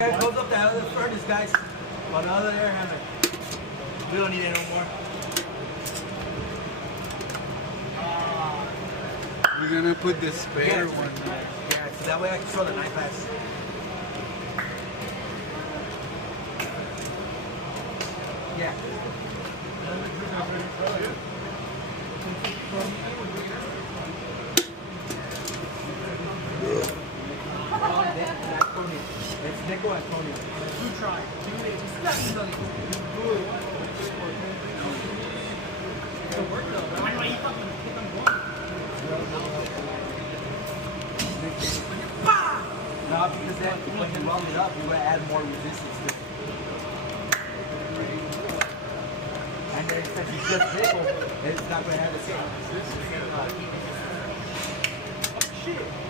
Guys, close up that other furnace, guys. On the other air handler. We don't need it no more. We're gonna put the spare one. Yeah, so that way I can show the knife pass. Yeah. It's nickel and chromium. You try. It's definitely good. It'll work though. Why do you fucking keep them going? No, because then when you weld it up, you would add more resistance to it. And then since it's just nickel, it's not going to have the same. Oh shit.